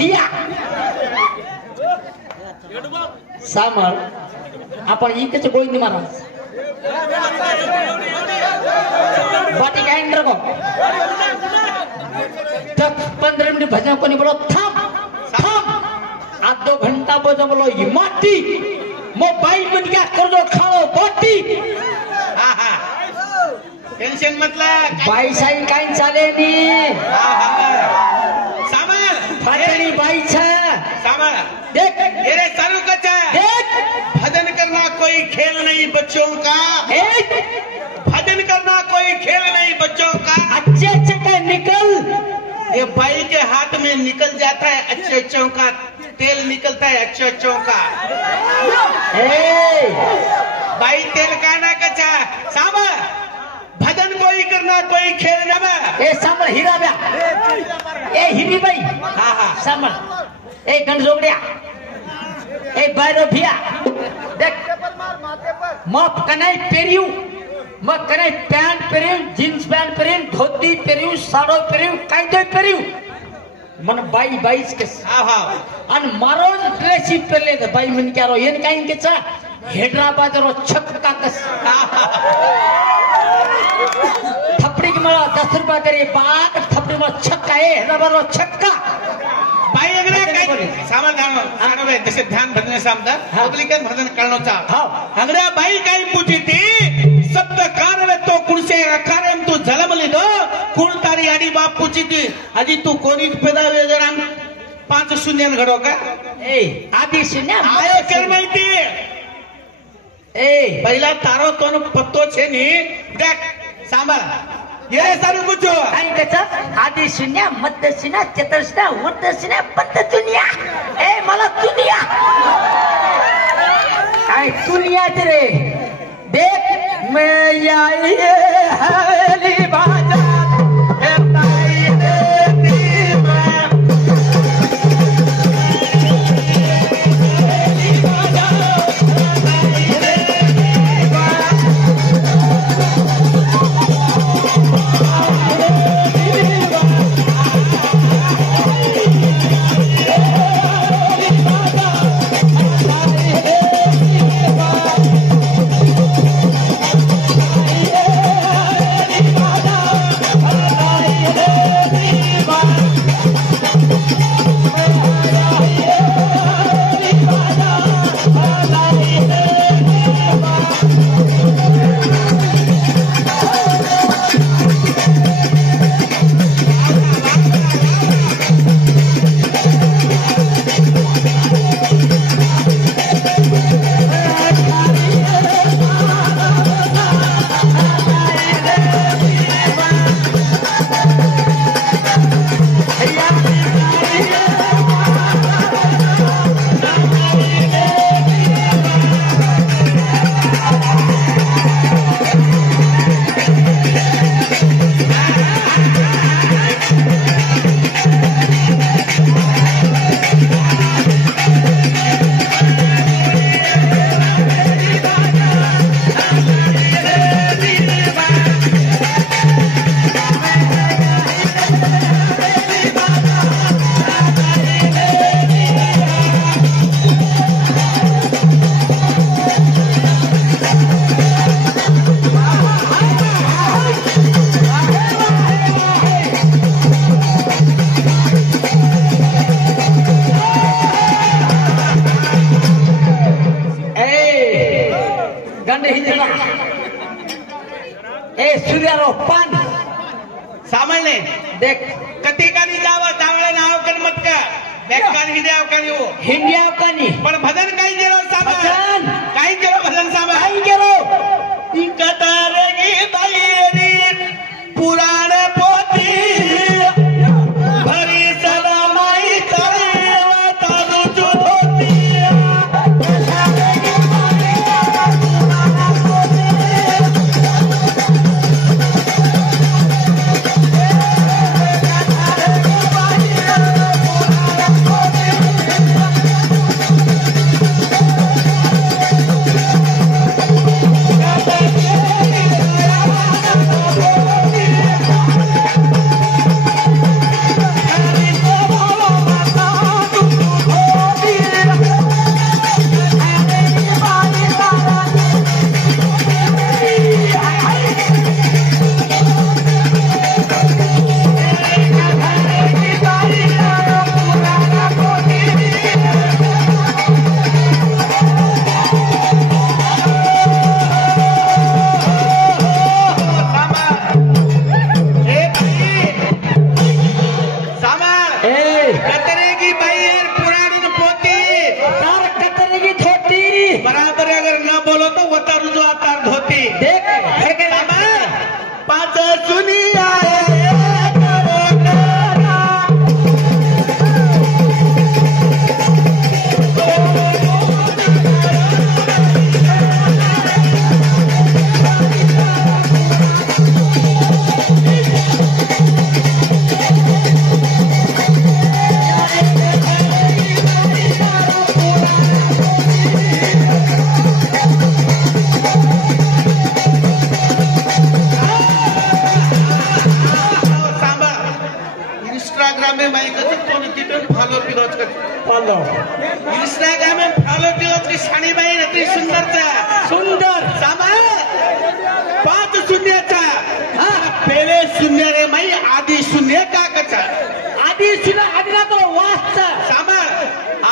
भिया सामर आपण इकच गोविंद महाराज बाटी काय रको तब 15 मिनट भजन कोनी बोलो थम थम आधो घंटा बजो बोलो ये माटी मोबाइल में क्या कर दो खाओ बाटी हां हां टेंशन मतलब बाई साई काय चाले नी सामर फाटणी बाई छा सामर देख मेरे सारू कच्चा देख भजन करना कोई खेल नहीं बच्चों का भजन करना कोई खेल नहीं बच्चों का अच्छे अच्छे का निकल ये बाई के हाथ में निकल जाता है अच्छे अच्छों का तेल निकलता है अच्छे अच्छों का बाई तेल का ना कच्चा सामर भजन कोई करना कोई खेल ना ए सामर हीरा ब्या ए हिरी बाई हाँ हाँ सामर ए गंजोगड़िया ए बायरो भिया देख माफ कनाई पेरियू मैं कनाई पैंट पेरियू जींस पैंट पेरियू धोती पेरियू साड़ो पेरियू कायदे पेरियू मन बाई बाईस के हाँ हाँ अन मारो ड्रेस पेले तो बाई मन क्या रो ये काइन के चा हैदराबाद रो छक्का कस थपड़ी के मला 10 रुपया करे बात थपड़ी में छक्का है हैदराबाद रो छक्का बाई अंगड्या सामान गाणं वे तसे ध्यान भजने सामदा अगली काय भजन कळणोचा अंगड्या बाई काय पूछी थी शब्द कारवे तो कुणसे अकारम तू झलमली दो कुण तारी आडी बाप पूछी थी अजी तू कोणीच पैदा वे जरा 5 शून्य घडो का ए आधी शून्य आयो केर माहिती ए पहिला तारो तोन पत्तो छे नी देख सांभाळ ये सारू पूछो काय कचा आधी शून्य मध्य शून्य चतुर शून्य ऊर्ध्व शून्य पद्ध दुनिया ए मला दुनिया काय दुनिया रे देख मैं आई हवेली बाजा देख कतिकानी जावं त्यावेळे नाव कनमत का बेकान हिंद्याव का येऊ हिंद्याव का नाही पण भजन काही केलं साबा भजन काही केलं भजन साबा काही केलं कतारगी बाई पुराण पोती भरी सदा माई तरेवा तालू चुधोती फॉलो इंस्टाग्राम में फॉलो किया ती शाणीबाई ती सुंदरचा सुंदर सामान 5 शून्याचा पहिले शून्य रे माई आधी शून्य काकाचा आधी सुना आधी ना तो वाचता सामान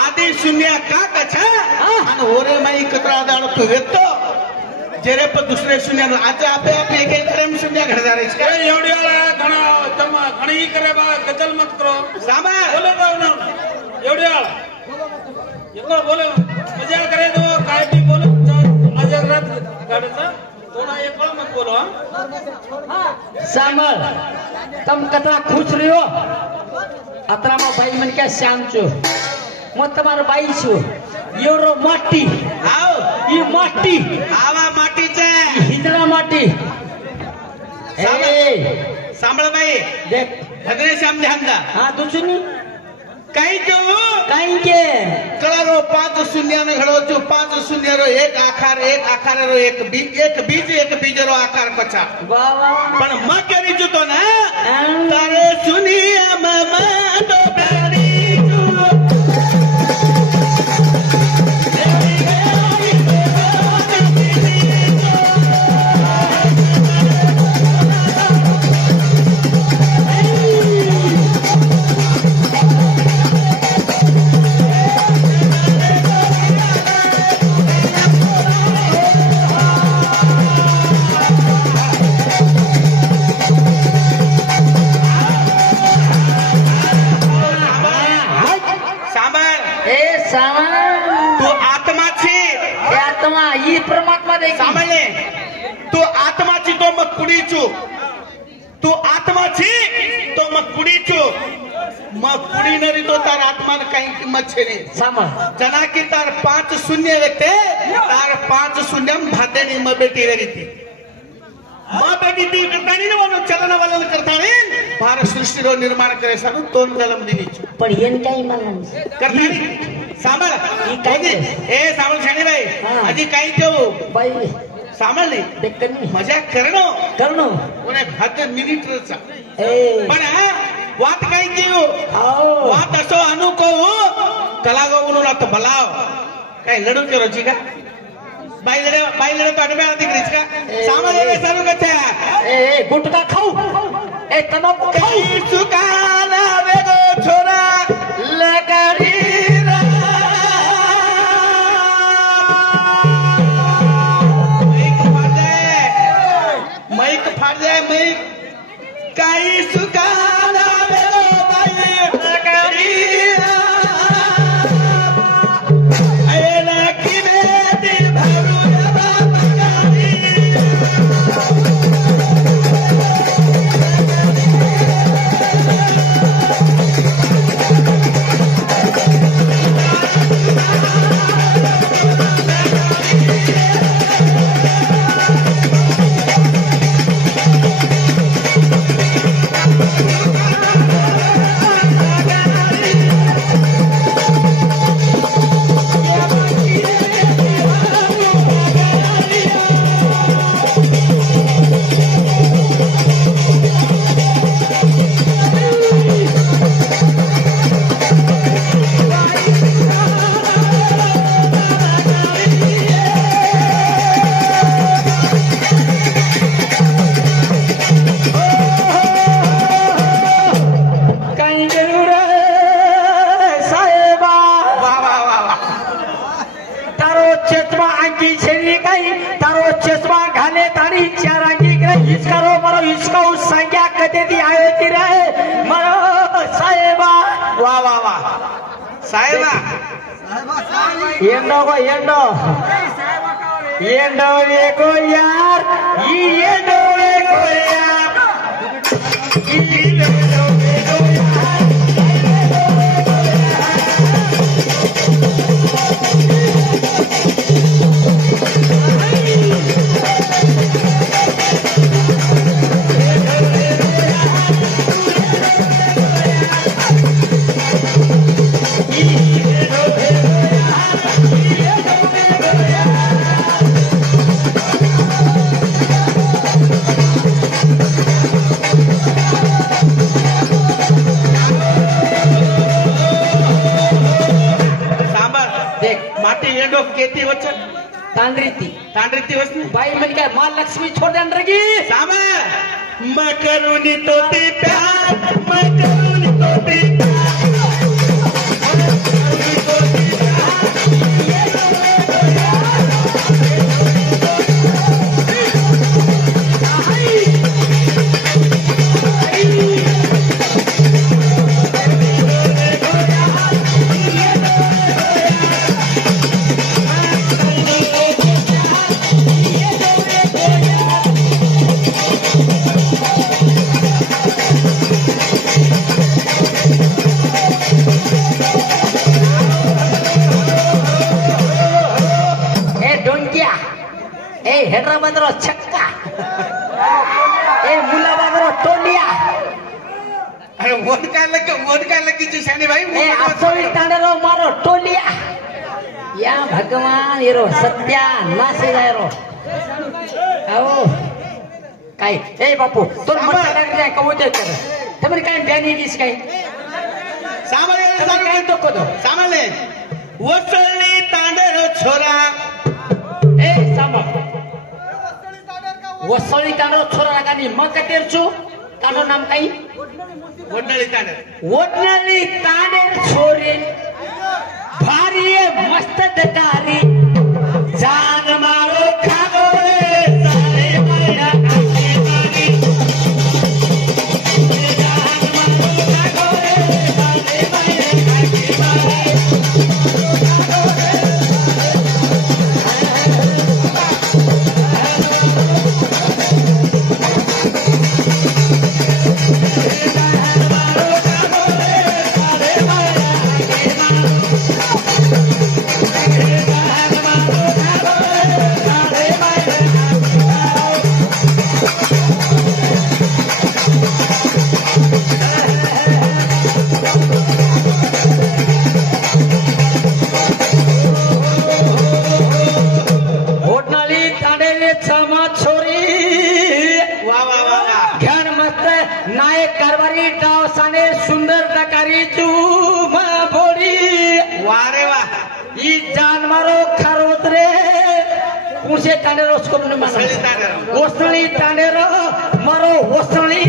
आधी शून्य काकाचा आणि ओरे माई कतरा दाड तो येतो जेरे पण दुसरे शून्य आज आपे आपे एक एक प्रेम शून्य घडणार आहे एवढी वेळा घणी करे बा गजल मत करो सामान बोले जाओ ना एवढी वेळा एवढं बोले मजा करे तो काय बी बोलो मजा रात गाडीचा थोड़ा एक पल मत बोलो सामल तम कतरा खुश रहो अतरा में भाई मन क्या श्याम छो मैं तुम्हारा भाई छो एवढो माटी आओ ये माटी आवा माटीचा हिजड़ा माटी ए सांभाळ बाई देख भद्रे श्याम ध्यान दा हाँ दुसरी काही केऊ कहीं के कळालो 5 शून्याने घडवतो 5 शून्यरो एक आकार एक बीज रो आकार कचा वाह वाह पण मग करी जुतो ना तारे सुनिया मामा तो प्यारी परमात्मा सामने तू आत्माची तो मग कुडीचू तू आत्माची तो मग कुडीचू मग कुडी नरी तो तार आत्मान काही किंमत छे नाही सामा जना की तार 5 शून्य व्यक्ते तार 5 शून्यम भादेनी म बेटी वेरीती म बेटी ती करतानी न चलन वलन करतानी भार सृष्टि रो निर्माण करे सानु तोन जलम दिनीचू पण येन काही मला करतानी सांभाळ काय ए सांभाळ शाणी बाई अजी काही देऊ बाई सांभाळ नाही देखनी मजा करणं कोणे 10 मिनिटचा ए पण वात काही देऊ आओ वात असो अनुको कलागो म्हणून आता बलाव काय लढू केरोची का बाई लढे तो अडब्या दिकरीच का सांभाळ सारू कथा ए गुटखा खाऊ ए तंबाखू खाऊ सुकाला वेगो छोरा लगाडी मैक फाड़ जाए मैक काही सुकाला वेगो बाई लगाडी ऐला किने दिल भरू साहेबा ఏండో ఏకో యార్ ఈ ఏండో ఏకో యార్ डोक केती वचन तांद्रीती तांड्रीती वचन बाई म्हण काय माँ लक्ष्मी छोड़ दे रगी सामा मकरुनी तोती प्यार मकरुनी तोती हैदराबाद रो छक्का ए मुलाबाद रो टोलिया अरे वोट काय लगे जुसाने भाई ए असोई तांडे रो मारो टोलिया या भगवान येरो सत्या नासे जाय रो आओ काय ए बापू तोर मत काय कवते कर तमने काय ब्यानी दिस काय सामले काय तो कोदो सामले वसळली तांडे छोरा ए सामा वसळी तांडो छोरा लगानी मग कतेरचू तांडो नाम काही वडली तांडे छोरे भारी मस्त दकारी जान मारो खागो रे सारे माया आके मारी जान मारो खागो रे सारे माया आके मारी सुंदर दकारी तू बोड़ी वारे वाह ई जान मारो खरोतरे कुसे तांडेरो उसको मन मानो वसली तांडेरो मारो वसली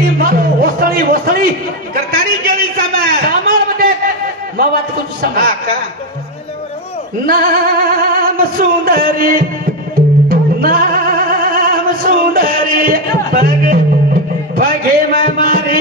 करतारी गेली समय मध्ये मावात कुछ समय हा का नाम सुंदरी बगे मैं मारी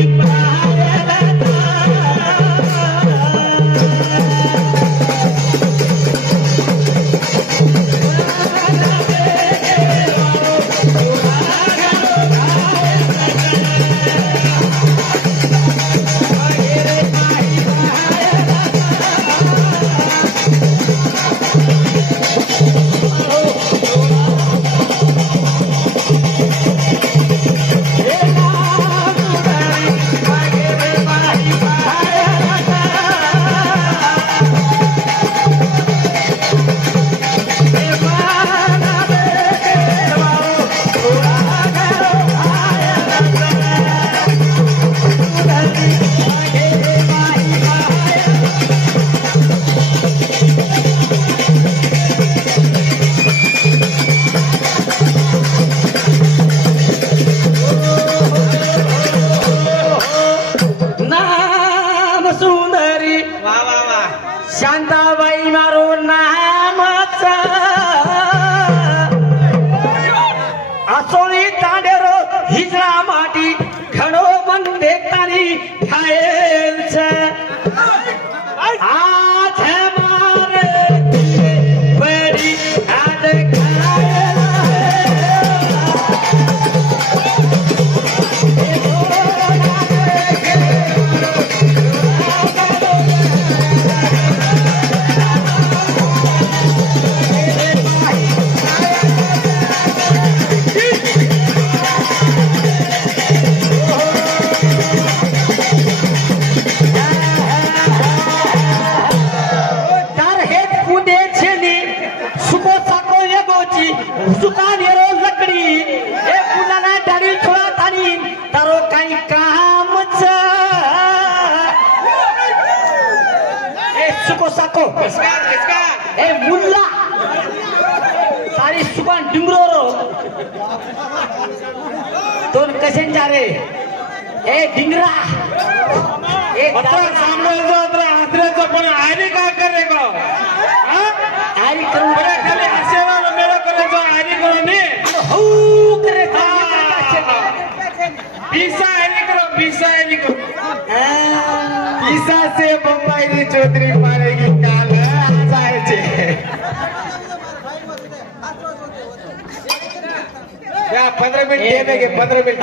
शांताबाई मारो नामाचा असोळी तांडेरो हिजळा माटी घडो मन देखतानी खायलच आज मारे बडी आज सुकान येरो लकड़ी ए पुनाना डाड़ी छोड़ा थानी तारो काई काम ए सुको साको किसका ए मुल्ला कसे जा रे ए डिंगरा ए पत्र सांभाळायचं अत्र हातऱ्याचं पण आयरी काय करे का आरी करून बरे खाली हसेला मेळा करायचं आयरी करून ने हो करे बीसा आयरी करो ईसा से बम्बई री चौधरी मारेगी काल जायचे या 15 मिनट देने के 15 मिनट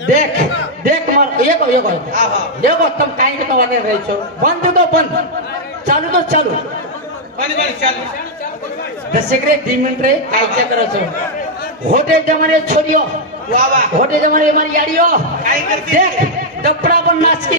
देख देख मार ये को देखो तुम काई के तो वाने रही छो बंद तो बंद चालू तो चालू बनी चालू 10 रे 2 मिनिट रे काय चेक करो छो होटल जमाने छोड़ियो वाह वाह होटल जमाने मारी याडियो काय करते देख दपड़ा पर नाच के